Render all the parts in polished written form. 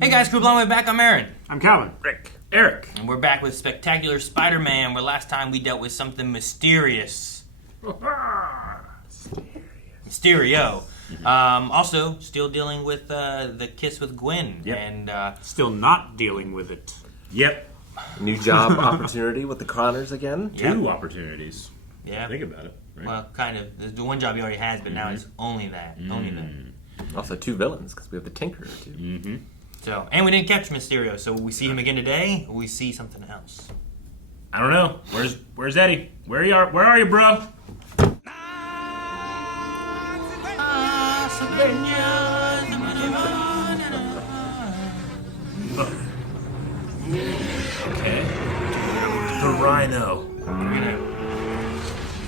Hey guys, Crew Blonde, we're back. I'm Aaron. I'm Calvin. Rick. Eric. And we're back with Spectacular Spider-Man, where last time we dealt with something mysterious. Mysterio. Also, still dealing with the kiss with Gwen. Yep. And Still not dealing with it. Yep. New job opportunity with the Connors again. Yep. Two opportunities. Yeah. Think about it. Right? Well, kind of. There's the one job he already has, but now it's only that. Only that. Also two villains, because we have the Tinkerer, too. Mm-hmm. So, and we didn't catch Mysterio, so will we see him again today, or we see something else? I don't know. Where's Eddie? Where are you, bro? Okay. The Rhino.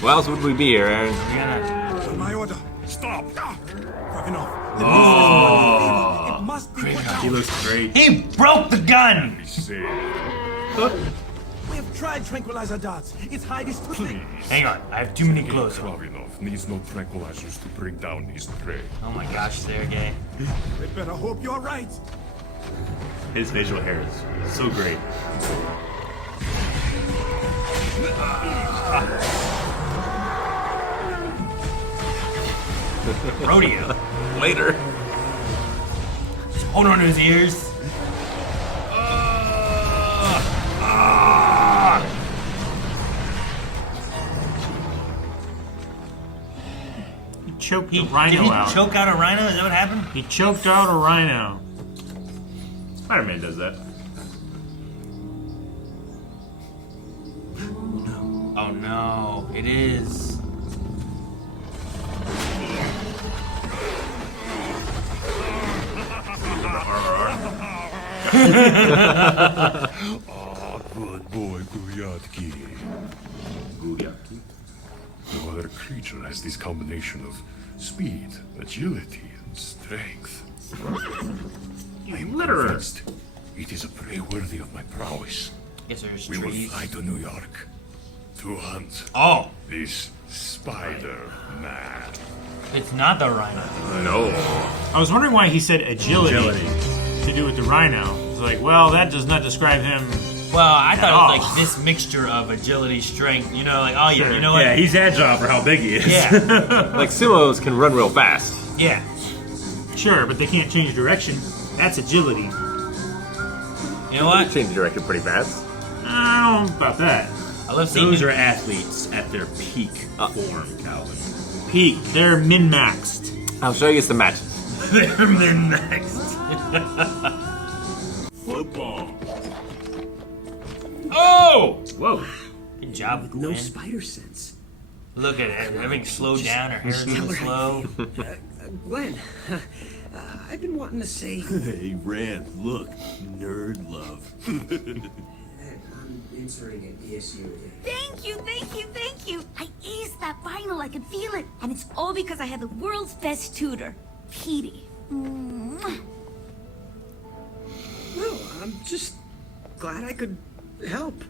Why else would we be here, Aaron? My order. Stop. Fucking off. Oh. It must be. He looks great. He broke the gun! We have tried tranquilizer darts. Its hide is too thick. Hang on, I have too many clothes on. Kravinov needs no tranquilizers to bring down his prey. Oh my gosh, Sergey. We better hope you're right. His facial hair is so great. Rodeo. Later. Hold on to his ears. He choked He, a rhino did he out. choke out a rhino? Is that what happened? He choked out a rhino. Spider-Man does that. Oh no, it is. Ah, good boy, Guyatki. No other creature has this combination of speed, agility, and strength. I am convinced it is a prey worthy of my prowess. Guess there's We will trees. fly to New York to hunt Oh, this Spider-Man. it's not the rhino. No. I was wondering why he said agility, Agility. to do with the rhino. It's like, well, that does not describe him. Well, I thought it was Oh. like this mixture of agility, strength. You know, like oh yeah, Sure. you know what? Yeah, he's agile for how big he is. Yeah, Like sumos can run real fast. yeah. Sure, but they can't change direction. That's agility. You know what? Change the direction pretty fast. I don't know about that. I love seeing Those him. are athletes at their peak form, Calvin. Peak. They're min-maxed. I'll show you some matches. They're next. Football. Oh! Whoa. Good job, No Gwen. spider sense. Look at it. Everything slowed down. Her hair's tell really her slow. Gwen, I've been wanting to say. Hey, Rand, look, nerd love. I'm inserting an ESU. Thank you, thank you, thank you. I aced that final, I could feel it. And it's all because I had the world's best tutor, Petey. Mwah. No, I'm just glad I could help.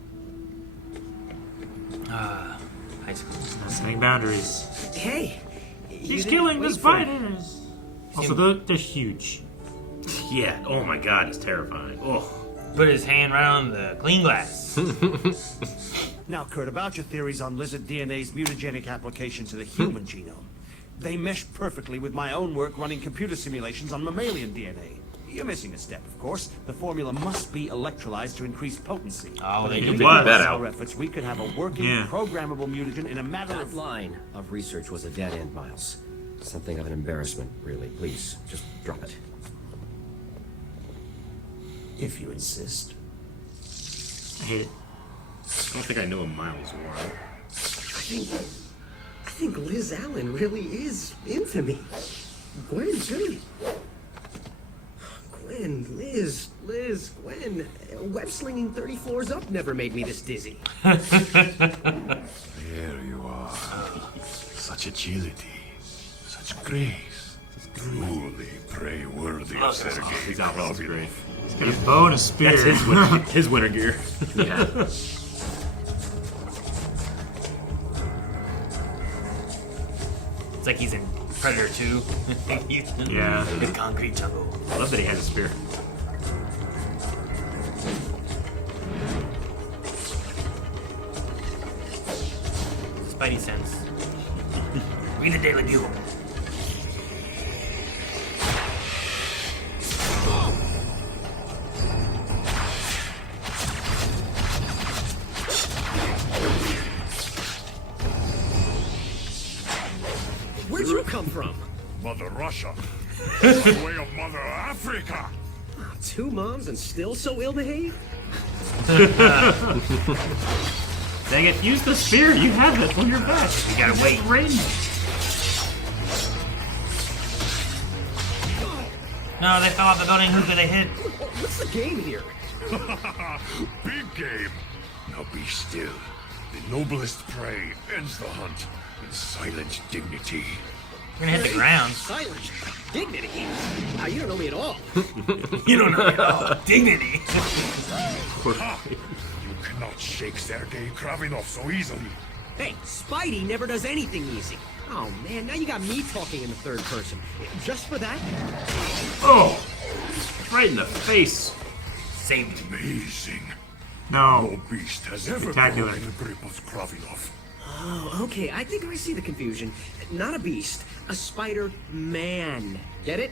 High school. Setting boundaries. Hey, He's killing the spiders. Also, they're huge. Yeah. Oh my God, it's terrifying. Oh. Put his hand right on the clean glass. Now, Kurt, about your theories on lizard DNA's mutagenic application to the human genome. They mesh perfectly with my own work running computer simulations on mammalian DNA. You're missing a step, of course. The formula must be electrolyzed to increase potency. Oh, they It do was. that. that Our out. efforts, we could have a working, Yeah. programmable mutagen in a matter that of... line of research was a dead end, Miles. Something of an embarrassment, really. Please, just drop it. If you insist. I hate it. I don't think I know a miles more. I think Liz Allen really is into me. Gwen, too. Gwen, Liz, Gwen. Web slinging 30 floors up never made me this dizzy. There you are. Such agility, such grace. Truly prey worthy of Sergei His outfit's great. He's got a bow and a spear. That's his winter gear. Yeah. It's like he's in Predator 2. Yeah. The concrete jungle. I love that he has a spear. Spidey sense. Read the Daily Bugle. Where'd you come from? Mother Russia. By way of Mother Africa. 2 moms and still so ill-behaved? Dang it, use the spear. You have this on your back. You gotta wait. Range. No, they fell off the building. Who could they hit? What's the game here? Big game. Now be still. The noblest prey ends the hunt in silent dignity. We're gonna hit the ground. Silence. Dignity. Wow, you don't know me at all. You don't know at all. Dignity. Ha! You cannot shake Sergei Kravinov so easily. Hey, Spidey never does anything easy. Oh man, now you got me talking in the third person. Just for that? Oh! Right in the face. Saved me. Amazing. No. No beast has ever Spectacular. broken the grip of Kravinov. Oh, okay, I think I see the confusion. Not a beast, a Spider-Man. Get it?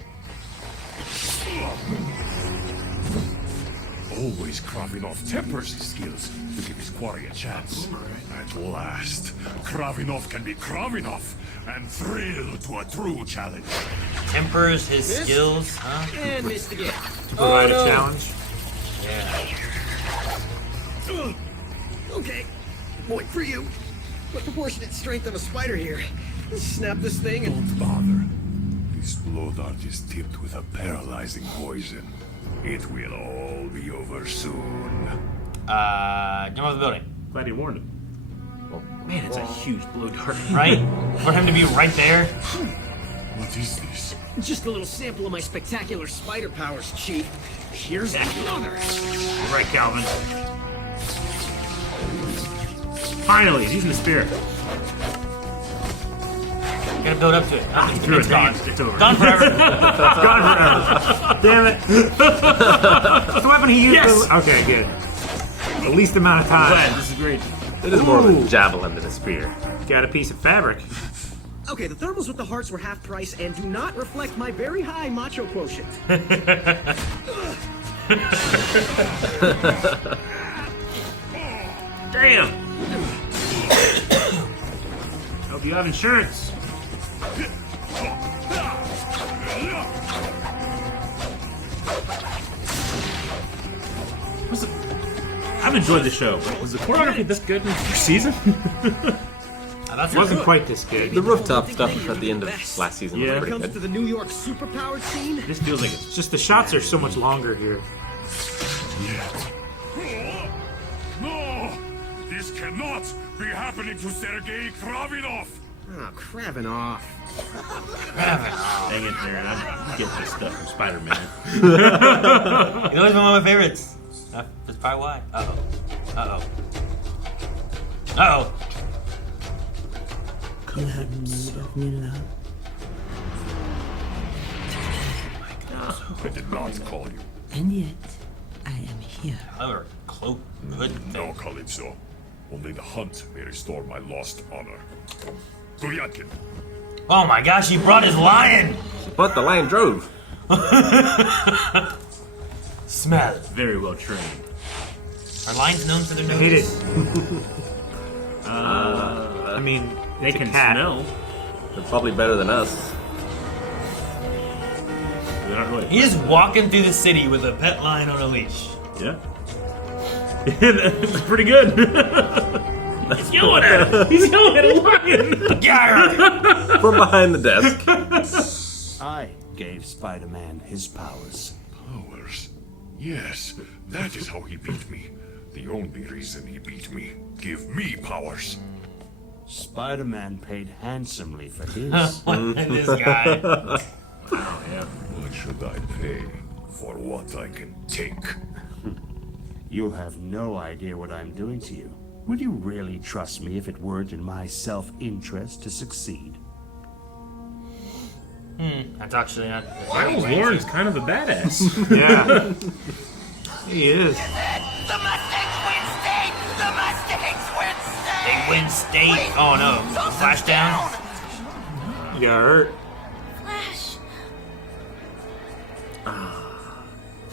Always Kravinov tempers his skills to give his quarry a chance. At last, Kravinov can be Kravinov and thrill to a true challenge. Tempers his skills, huh? And missed again. To provide a challenge. Yeah. Okay, point for you. What proportionate strength of a spider here? Snap this thing and... Don't bother. This blow dart is tipped with a paralyzing poison. It will all be over soon. Jump off the building. Glad he warned him. Well, man, it's a huge blow dart. Right? For him to be right there. What is this? Just a little sample of my spectacular spider powers, Chief. Here's another. You're right, Calvin. Finally, he's using the spear. Gotta build up to it. Threw It's it. gone. It's over. Gone forever. Gone forever. Damn it. What's the weapon he used? Yes! Okay, good. The least amount of time. Glad, this is great. It is more of a javelin than a spear. Got a piece of fabric. Okay, the thermals with the hearts were half price and do not reflect my very high macho quotient. Damn! Hope you have insurance. I've enjoyed the show. Was the choreography this good in the first season? That's Wasn't quite this good. The rooftop stuff at the end of last season was Yeah. pretty Comes to good. the New York superpowered scene. This feels like it's It's just the shots are so much longer here. Yet. No! This cannot be happening to Sergei Kravinov! Oh, Cravin off. dang it, Aaron. I'm getting this stuff from Spider-Man. He's always been one of my favorites. That's probably why. Uh-oh. Uh-oh. Uh-oh. I did not call you. And yet, I am here. Another cloak. Good No, thing. Calypso. Only the hunt may restore my lost honor. Guryatkin. Oh my gosh, he brought his lion! But the lion drove. Smell. Very well trained. Are lions known for their I noses? hate it. I mean, They it's a can cat. smell. They're probably better than us. They're not really. He is walking through the city with a pet lion on a leash. Yeah. That's pretty good. He's yelling at him. He's yelling at a lion. Yarr! From behind the desk. I gave Spider-Man his powers. Powers? Yes, that is how he beat me. The only reason he beat me. Give me powers. Spider-Man paid handsomely for his. This guy. What should I pay for what I can take? You have no idea what I'm doing to you. Would you really trust me if it weren't in my self-interest to succeed? That's actually not. Miles Warren's kind of a badass. Yeah. He is. The Mustangs win state! The Mustangs win state! They win 8. Oh no. Flash down. You got hurt. Flash.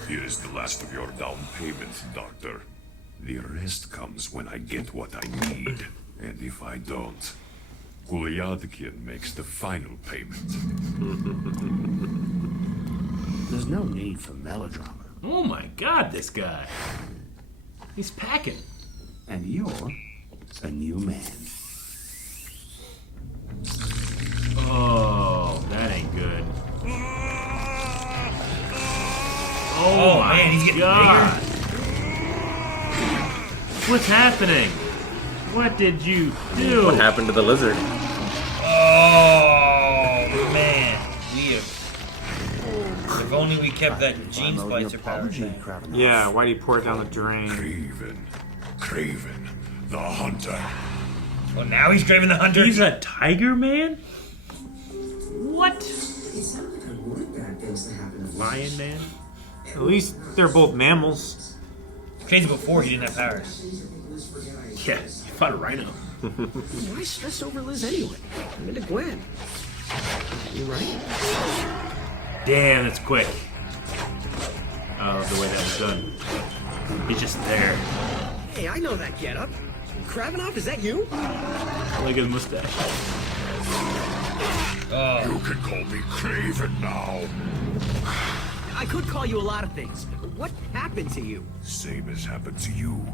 Here is the last of your down payment, Doctor. The rest comes when I get what I need. And if I don't, Gulyadkin makes the final payment. There's no need for melodrama. Oh my god, this guy. He's packing. And you're a new man. Oh, that ain't good. Oh man, he's getting God. bigger. What's happening? What did you do? What happened to the lizard? Oh man, we have. If only we kept that gene splicer power thing. Yeah, why'd he pour it down the drain? Craven, the hunter. Well, now he's Craven the Hunter. He's a tiger man? What? Lion man? At least they're both mammals. Crazy before he didn't have powers. Yeah, he fought a rhino. Why stress over Liz anyway? I'm into Gwen. You right? Damn, that's quick. I love the way that was done. He's just there. Hey, I know that getup. Kravinov, is that you? Look at the mustache. You can call me Craven now. I could call you a lot of things. What happened to you? Same as happened to you.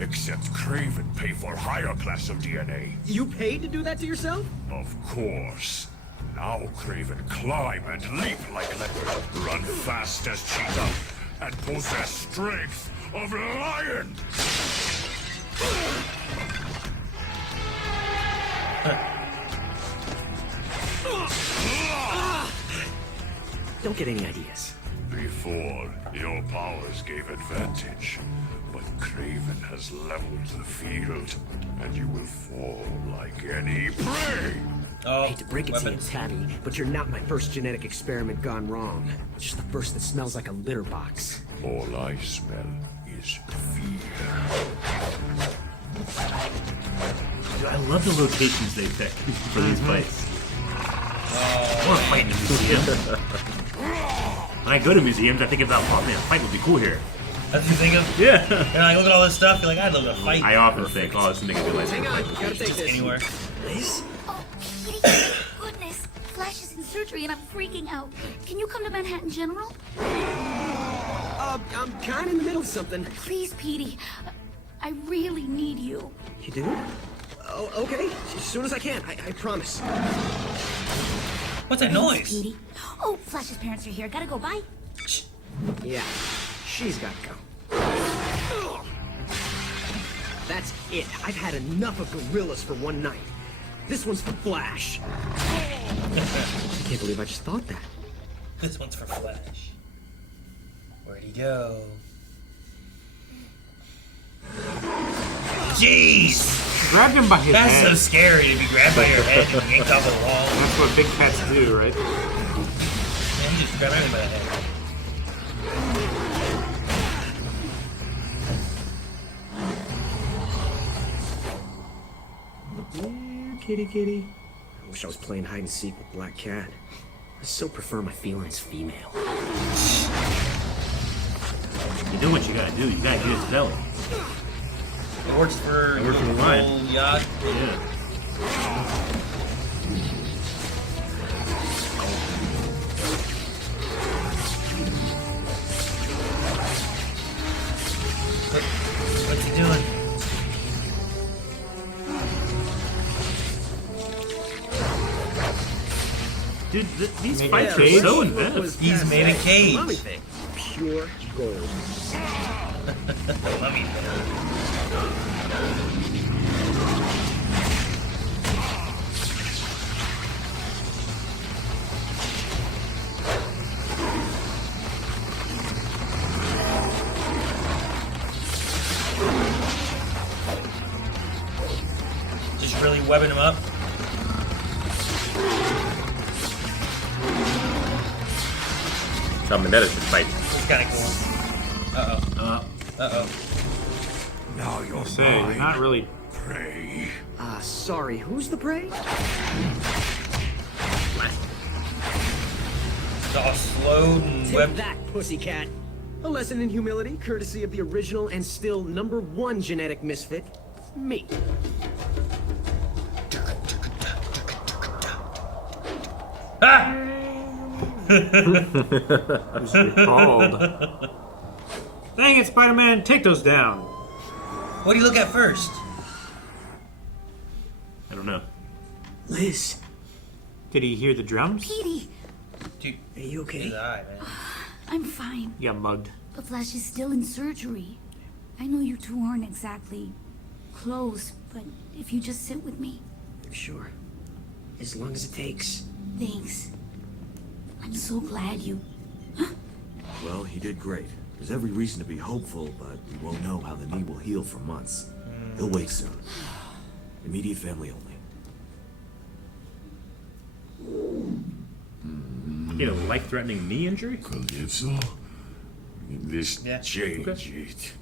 Except Craven paid for higher class of DNA. You paid to do that to yourself? Of course. Now Craven climb and leap like leopard, run fast as cheetah, and possess strength of lion. Don't get any ideas. Before, your powers gave advantage, but Craven has leveled the field, and you will fall like any prey. Oh, Hate to break it to you, Tabby, but you're not my first genetic experiment gone wrong. Just the first that smells like a litter box. All I smell is fear. Dude, I love the locations they pick for these fights. Or fight in a museum. When I go to museums, I think about, oh man, a fight would be cool here. That's what you think of? Yeah. And like, look at all this stuff. You're like, I'd love to fight. I often think, oh, this would make a good Hang on, lightsaber gotta fight. take this. Anywhere. Liz? Oh, Kitty, goodness. Flash is in surgery and I'm freaking out. Can you come to Manhattan General? I'm kinda in the middle of something. Please, Petey. I really need you. You do? Oh, okay. As soon as I can. I promise. What's that Thanks, noise? Petey. Oh, Flash's parents are here. Gotta go. Bye. Yeah, she's gotta go. That's it. I've had enough of gorillas for one night. This one's for Flash. I can't believe I just thought that. This one's for Flash. Where'd he go? Jeez! Grabbed him by his That's head. so scary to be grabbed by your head and yanked off the wall. That's what big cats do, right? Man, he just grabbed everything by the head. Yeah, kitty kitty. I wish I was playing hide and seek with Black Cat. I still prefer my felines female. You know what you gotta do. You gotta get his belly. It works for It works for the the lion. whole yacht. Yeah. What's he doing? Dude, these Make fights a are cage? so What intense. was He's that made a cage. mummy thing? Pure gold. Let me just really webbing him up. So Marietta should fight. It's kind of cool. Uh-oh. Uh-oh. Now you're Say, you're mine. not really prey. Sorry, who's the prey? It's all slowed and Take webbed. that, pussycat. A lesson in humility, courtesy of the original and still #1 genetic misfit, me. Ah! Who's recalled? Dang it, Spider-Man! Take those down. What do you look at first? I don't know. Liz, Did he hear the drums? Petey, Dude, are you okay? his eye, man. I'm fine. You got mugged. But Flash is still in surgery. I know you two aren't exactly close, but if you just sit with me. Sure. As long as it takes. Thanks. I'm so glad you... Well, he did great. There's every reason to be hopeful, but we won't know how the knee will heal for months. He'll wake soon. Immediate family only. You know, life-threatening knee injury? Calypso? This Yeah. change Okay. it.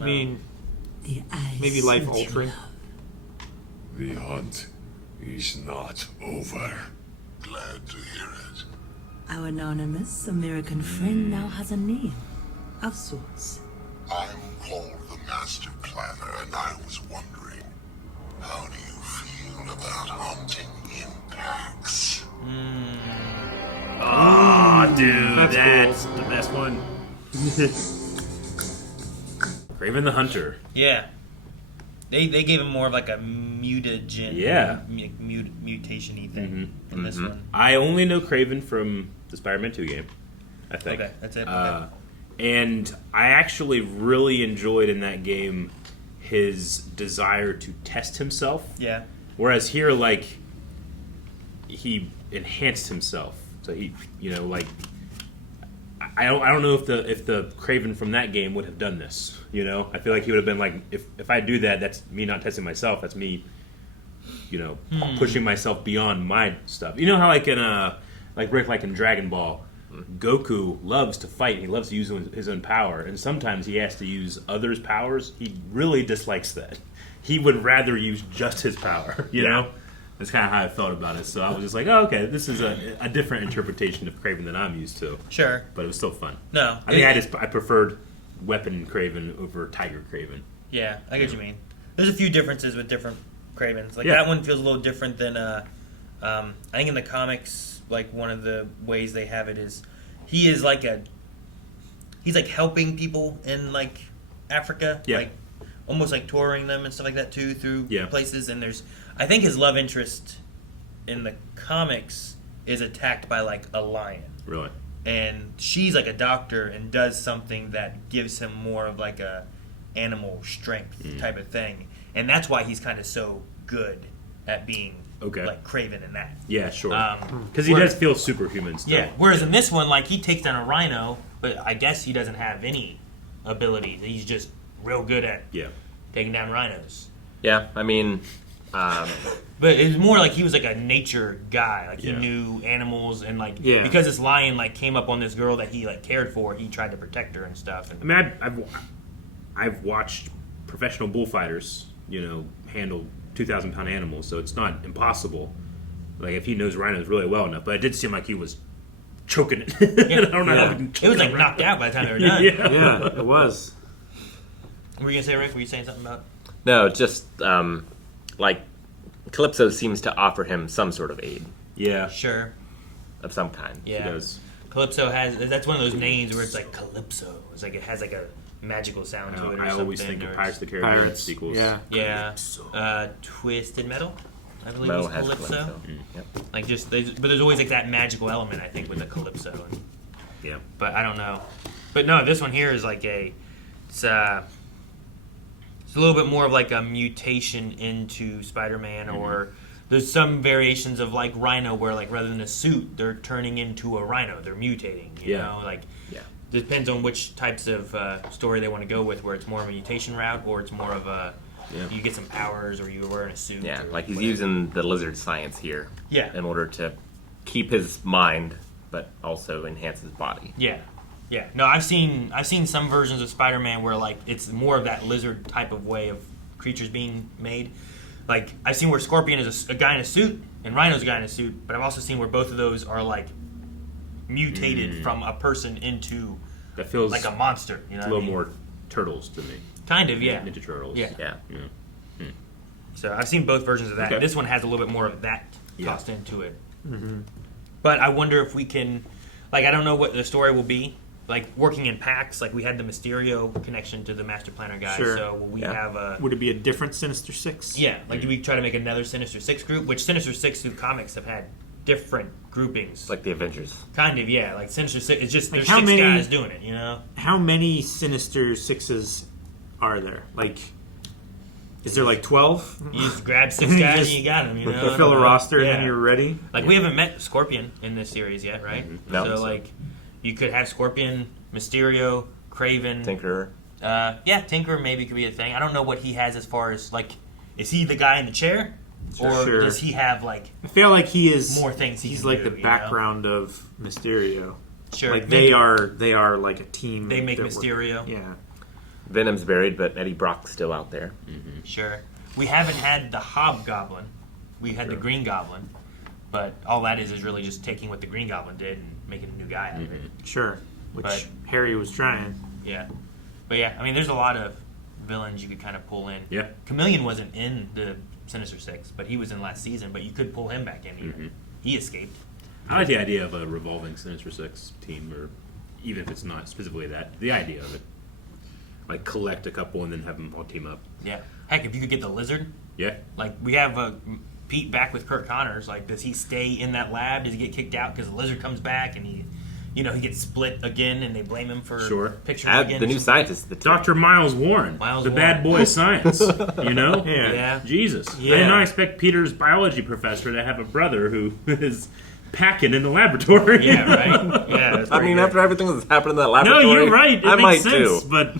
I mean, The eyes. maybe life-altering. The hunt is not over. Glad to hear it. Our anonymous American friend now has a name. Of sorts. I'm called the Master Planner, and I was wondering, how do you feel about hunting in packs? Oh, dude, That's that's the best one. Craven the Hunter. Yeah. They gave him more of like a mutagen. Yeah. Mutation-y thing in this one. I only know Craven from the Spider-Man 2 game, I think. Okay, that's it. Okay. And I actually really enjoyed in that game his desire to test himself. Yeah. Whereas here, like, he enhanced himself. So he, you know, like, I don't know if the Craven from that game would have done this. You know, I feel like he would have been like, if I do that, that's me not testing myself. That's me, you know, pushing myself beyond my stuff. You know how like in Rick, like in Dragon Ball, Goku loves to fight. He loves to use his own power, and sometimes he has to use others' powers. He really dislikes that. He would rather use just his power. You know, that's kind of how I felt about it. So I was just like, oh, okay, this is a different interpretation of Craven than I'm used to. Sure. But it was still fun. No. I think I preferred Weapon Craven over Tiger Craven. Yeah, I get what you mean. There's a few differences with different Cravens. Like, Yeah. that one feels a little different than, I think in the comics, like, one of the ways they have it is he's like helping people in, like, Africa. Yeah. Like, almost like touring them and stuff like that, too, through Yeah. places. And I think his love interest in the comics is attacked by, like, a lion. Really? And she's like a doctor and does something that gives him more of like a animal strength type of thing, and that's why he's kind of so good at being like Craven in that. Yeah, sure. Because he does feel superhuman still. Yeah. Whereas in this one, like, he takes down a rhino, but I guess he doesn't have any abilities. He's just real good at taking down rhinos. Yeah, I mean, but it's more like he was like a nature guy. Like he knew animals and like because this lion like came up on this girl that he like cared for, he tried to protect her and stuff. And, I mean, I've watched professional bullfighters, you know, handle 2,000-pound animals, so it's not impossible. Like if he knows rhinos really well enough, but it did seem like he was choking it. I don't know how he can choke it was like a knocked rhino. out by the time they were done. Yeah, it was. What were you gonna say, Rick? Were you saying something about? no, just like Calypso seems to offer him some sort of aid. Yeah, sure, of some kind. Yeah, he does. Calypso that's one of those names where it's like Calypso. It's like it has like a magical sound to it. Or I always something, think of or- Pirates of the Caribbean sequels. Yeah. Twisted Metal, I believe Metal is has Calypso. Calypso. Yep. Like but there's always like that magical element I think with the Calypso. And, yeah. But I don't know. But no, this one here is like it's a little bit more of like a mutation into Spider-Man, or there's some variations of like Rhino where like rather than a suit, they're turning into a rhino. They're mutating. You know, like. Depends on which types of story they want to go with, where it's more of a mutation route, or it's more of a you get some powers, or you're wearing a suit. Yeah, or like he's whatever. using the lizard science here. Yeah. In order to keep his mind, but also enhance his body. Yeah. No, I've seen some versions of Spider-Man where like it's more of that lizard type of way of creatures being made. Like, I've seen where Scorpion is a guy in a suit, and Rhino's a guy in a suit, but I've also seen where both of those are, like, mutated from a person into, that feels like, a monster. You know, a little more Turtles to me. Kind of, yeah. Ninja Turtles. Yeah. Yeah. So I've seen both versions of that. Okay. This one has a little bit more of that tossed Yeah. into it. But I wonder if we can, like, I don't know what the story will be. Like, working in packs, like, we had the Mysterio connection to the Master Planner guy. Sure. So will we Yeah. have a... Would it be a different Sinister Six? Yeah, like, do we try to make another Sinister Six group? Which Sinister Six through comics have had different groupings. Like the Avengers. Kind of, yeah. Like, Sinister Six, it's just, Like, there's how six many- guys doing it, you know? How many Sinister Sixes are there? Like, is there like 12? You just grab six You guys just and you got them, you know? Fill a roster Yeah. and then you're ready? Like, we haven't met Scorpion in this series yet, right? No. So, like, you could have Scorpion, Mysterio, Craven. Tinkerer. Yeah, Tinkerer maybe could be a thing. I don't know what he has as far as, like, is he the guy in the chair? Or Sure. does he have, like, I feel like he is more things he he's can like do, the you background of Mysterio. Sure. Like maybe. they are like a team. They make that work- Mysterio. Yeah. Venom's buried, but Eddie Brock's still out there. Sure. We haven't had the Hobgoblin. We had the Green Goblin. But all that is really just taking what the Green Goblin did and making a new guy out of it. Sure. Which But- Harry was trying. Yeah. But yeah, I mean, there's a lot of villains you could kind of pull in. Yeah. Chameleon wasn't in the Sinister Six, but he was in last season, but you could pull him back in even. He escaped. I like the idea of a revolving Sinister Six team, or even if it's not specifically that, the idea of it. Like, collect a couple and then have them all team up. Yeah. Heck, if you could get the Lizard, Yeah. like, we have Pete back with Kurt Connors. Like, does he stay in that lab? Does he get kicked out because the Lizard comes back and he gets split again and they blame him for Sure. pictures Add again? the new scientist. The Dr. Miles Warren. Miles the Warren. bad boy of science. You know? Yeah. Jesus. Yeah. I did not expect Peter's biology professor to have a brother who is packing in the laboratory. Yeah, right? Yeah. that's I pretty mean, good. after everything that's happened in that No, laboratory, you're right. It I makes might sense, too. but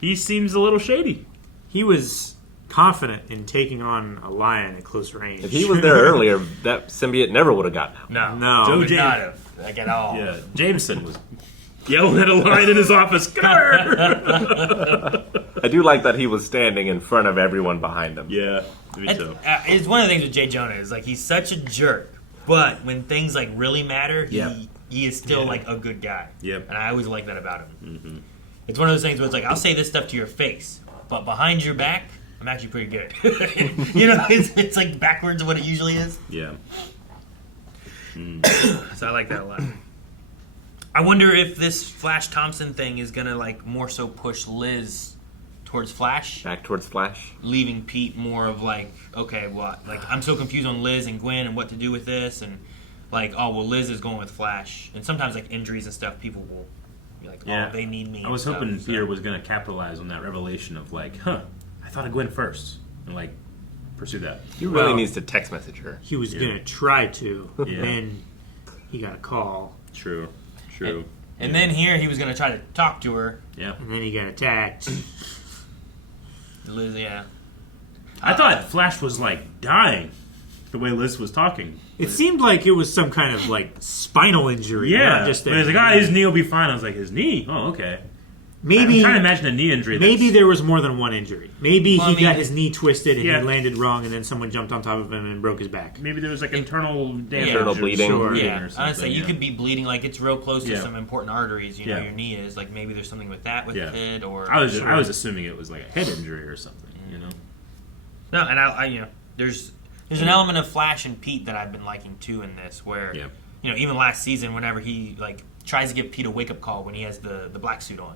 he seems a little shady. He was confident in taking on a lion at close range. If he was there earlier, that symbiote never would have gotten out. No. No. Would Joe not have. Like, at all. Yeah, Jameson was yelling at a line in his office. "Grr!" I do like that he was standing in front of everyone behind him. Yeah, me too. It's one of the things with Jay Jonah is, like, he's such a jerk, but when things, like, really matter, he is still, like, a good guy. Yep. And I always like that about him. It's one of those things where it's like, I'll say this stuff to your face, but behind your back, I'm actually pretty good. You know, it's like backwards of what it usually is. Yeah. So I like that a lot. I wonder if this Flash Thompson thing is gonna, like, more so push Liz towards Flash, Back towards Flash. leaving Pete more of like, okay, what? Like, I'm so confused on Liz and Gwen and what to do with this, and like, oh well, Liz is going with Flash, and sometimes like injuries and stuff, people will be like, Yeah. oh, they need me. I was and hoping stuff, Peter so. was going to capitalize on that revelation of like, I thought of Gwen first, and like pursue that. He really Well- needs to text message her. He was gonna try to, Yeah. and then he got a call, True. And then here he was gonna try to talk to her, Yeah. and then he got attacked. Liz. Yeah, I thought Flash was like dying the way Liz was talking. It seemed like it was some kind of like spinal injury. Yeah. not just But he's like, his knee will be fine. I was like, his knee? Oh, okay. maybe I'm trying to imagine a knee injury. maybe there was more than one injury. Maybe Well, I he mean- got his knee twisted and Yeah. he landed wrong, and then someone jumped on top of him and broke his back. Maybe there was like internal damage. Internal or bleeding. Sure. yeah. or I would something, say you yeah. could be bleeding, like it's real close to Yeah. some important arteries. You know, Yeah. your knee is like maybe there's something with that with Yeah. it, or I was assuming it was like a head injury or something. You know. no. And I you know, there's an element of Flash and Pete that I've been liking too in this, where Yeah. you know, even last season, whenever he like tries to give Pete a wake up call when he has the black suit on.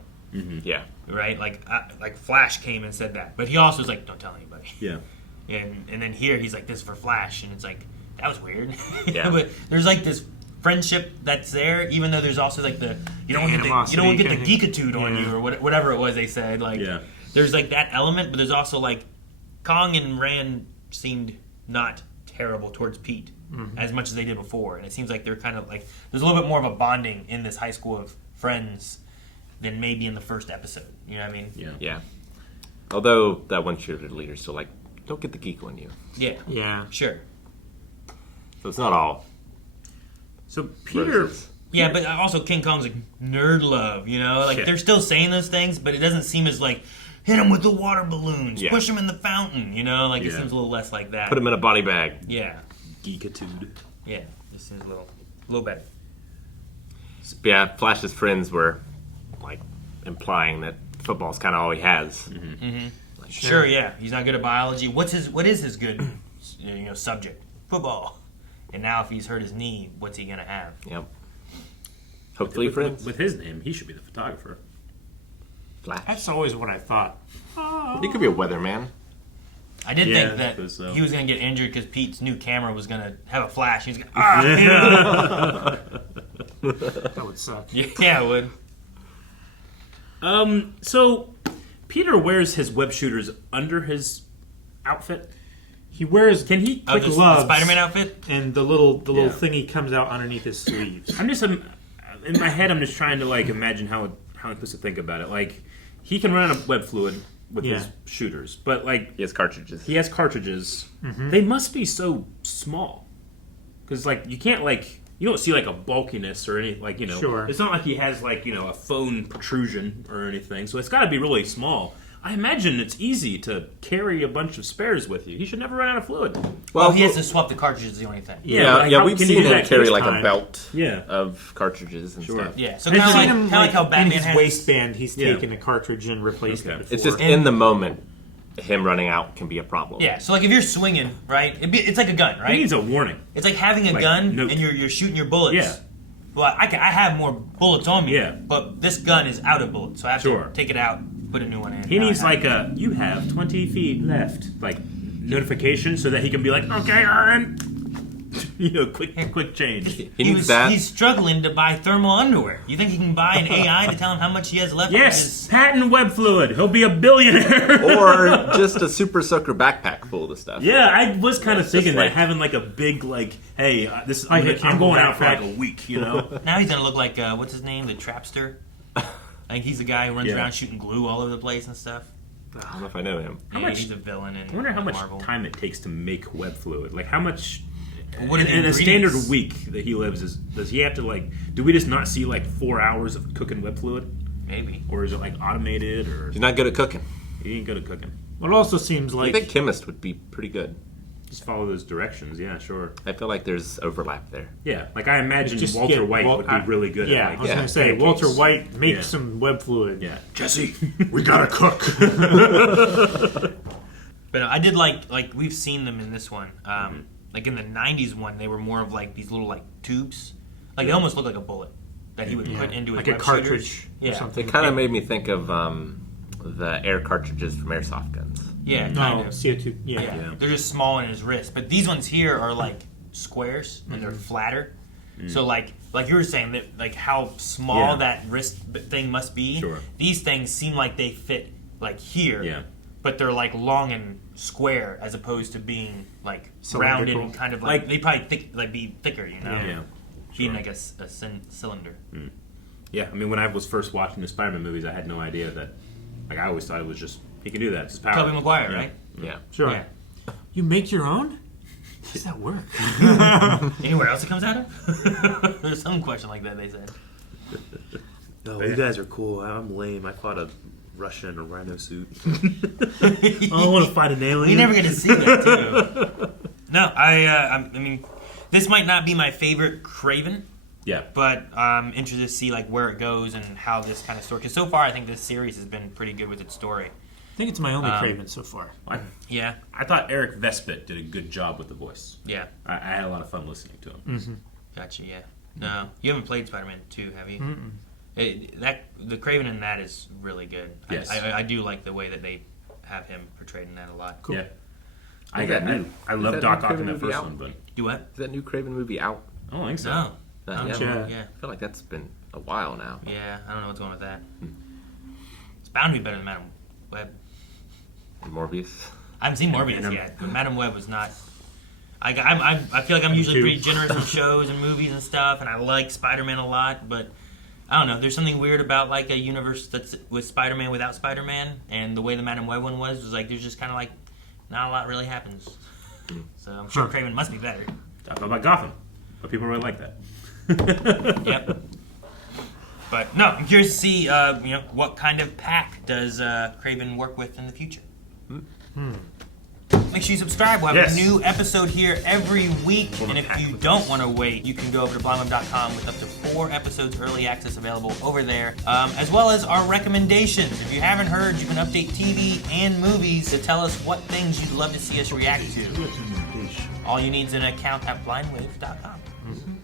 Yeah. Right, like Flash came and said that, but he also was like, "Don't tell anybody." Yeah. And then here he's like, "This is for Flash," and it's like that was weird. Yeah. But there's like this friendship that's there, even though there's also like the you don't want to get the geekitude on you or whatever it was they said. Like Yeah. there's like that element, but there's also like Kong and Rand seemed not terrible towards Pete as much as they did before, and it seems like they're kind of like there's a little bit more of a bonding in this high school of friends than maybe in the first episode. You know what I mean? Yeah. Yeah. Although that one cheerleader leader's still like, don't get the geek on you. Yeah, Yeah. sure. So it's not all So Peter. roses. Yeah, but also King Kong's like nerd love, you know? Like Yeah. they're still saying those things, but it doesn't seem as like hit him with the water balloons, Yeah. push him in the fountain. You know, like it Yeah. seems a little less like that. Put him in a body bag. Yeah, Geekitude. yeah, it seems a little better. Yeah, Flash's friends were like implying that football's kind of all he has. Sure, yeah, he's not good at biology. What is his good, subject? Football. And now if he's hurt his knee, what's he gonna have? Yep. Hopefully, friends. With his name, he should be the photographer. Flash. That's always what I thought. He could be a weatherman. I did Yeah, think that so. he was gonna get injured because Pete's new camera was gonna have a flash. He was gonna That would suck. yeah, it would. So Peter wears his web shooters under his outfit. He wears Can he? Oh, the gloves. Spider-Man outfit. and the little Yeah. thingy comes out underneath his sleeves. I'm just in my head. I'm just trying to like imagine how I'm supposed to think about it. Like he can run out of web fluid with his Yeah. shooters, but like He has cartridges. he has cartridges. They must be so small because like you can't like. You don't see like a bulkiness or any like Sure. It's not like he has like a phone protrusion or anything. So it's got to be really small. I imagine it's easy to carry a bunch of spares with you. He should never run out of fluid. Well, he has to swap the cartridges. The only thing. Yeah, like, how we've can you seen do him that carry this like time? a belt Yeah. of cartridges and Sure. stuff. Yeah, so I've kind seen of him like how Batman in his has waistband. He's Yeah. taken a cartridge and replaced Okay. it. It's Before. just in the moment, him running out can be a problem. Yeah, so like if you're swinging, right? It's like a gun, He right? needs a warning. It's like having a Like, gun note. and you're shooting your bullets. Yeah. Well, I have more bullets on me. Yeah. But this gun is out of bullets, so I have Sure. to take it out, put a new one in. He Now needs I have- like you have 20 feet left, like notification, so that he can be like, okay, Aaron. Quick change. He needs was, that. He's struggling to buy thermal underwear. You think he can buy an AI to tell him how much he has left? on Yes, his- patent web fluid. He'll be a billionaire. Or just a super soaker backpack full of stuff. Yeah, I was kind of thinking like- that having like a big hey, I I'm hit going Campbell out for like backpack. a week, you know. Now he's gonna look like what's his name, the Trapster. I think he's the guy who runs Yeah. around shooting glue all over the place and stuff. I don't know if I know him. How Yeah, much- he's a villain in I wonder how much Marvel. time it takes to make web fluid. Like how much. What are the in a standard ingredients? week that he lives, does he have to like? Do we just not see like 4 hours of cooking web fluid, Maybe. or is it like automated, or He's not good at cooking. he ain't good at cooking? It also seems I like think chemist would be pretty good. Just follow those directions. Yeah, sure. I feel like there's overlap there. Yeah, like I imagine just Walter get White would be really good Yeah, at I like was Yeah. going to say pancakes. Walter White make Yeah. some web fluid. Yeah. Jesse, we gotta cook. But I did like we've seen them in this one. Like in the '90s one, they were more of like these little like tubes. Like they almost look like a bullet that he would put into his like a web cartridge shooters. or Yeah, something. It kind of made me think of the air cartridges from airsoft guns. yeah, kind No, of. CO2. Yeah. Yeah. They're just small in his wrist. But these ones here are like squares and they're flatter. So like you were saying that like how small Yeah. that wrist thing must be. Sure. These things seem like they fit like here. Yeah. But they're like long and square as opposed to being like rounded and kind of like, Like- they probably be thicker, you know. Yeah. Being Sure. like a cylinder. Yeah, I mean, when I was first watching the Spider-Man movies, I had no idea that. Like, I always thought it was just he can do that. It's his power. Tobey Maguire, Yeah. right? Yeah. Sure. Yeah. You make your own? How does that work? Anywhere else it comes out of? There's some question like that they said. No, You guys are cool. I'm lame. I fought a Russian in a rhino suit. I want to fight an alien. We never get to see that too. No, I mean, this might not be my favorite Craven. Yeah. But I'm interested to see like where it goes and how this kind of story. Because so far, I think this series has been pretty good with its story. I think it's my only Craven so far. Yeah. I thought Eric Vespit did a good job with the voice. Yeah. I had a lot of fun listening to him. Gotcha. Yeah. No, you haven't played Spider-Man 2, have you? The Craven in that is really good. Yes. I do like the way that they have him portrayed in that a lot. Yeah. Is I that love new Doc Ock Craven in that movie first out? one, but Do what? Is that new Craven movie out? I don't think so. No. Not yet? Yeah. I feel like that's been a while now. Yeah. I don't know what's going with that. It's bound to be better than Madam Web. And Morbius. I haven't seen Morbius yet, but Madam Web was not. I feel like I'm usually pretty generous with shows and movies and stuff, and I like Spider-Man a lot, but I don't know. There's something weird about like a universe that's with Spider-Man without Spider-Man, and the way the Madam Web one was like there's just kind of like not a lot really happens. So I'm sure Kraven must be better. I don't know about Gotham, but people really like that. Yep. But no, I'm curious to see what kind of pack does Craven work with in the future. Make sure you subscribe. We'll have a new episode here every week. And if you don't want to wait, you can go over to blindweb.com with up to 4 episodes early access available over there, as well as our recommendations. If you haven't heard, you can update TV and movies to tell us what things you'd love to see us react to. All you need is an account at blindwave.com.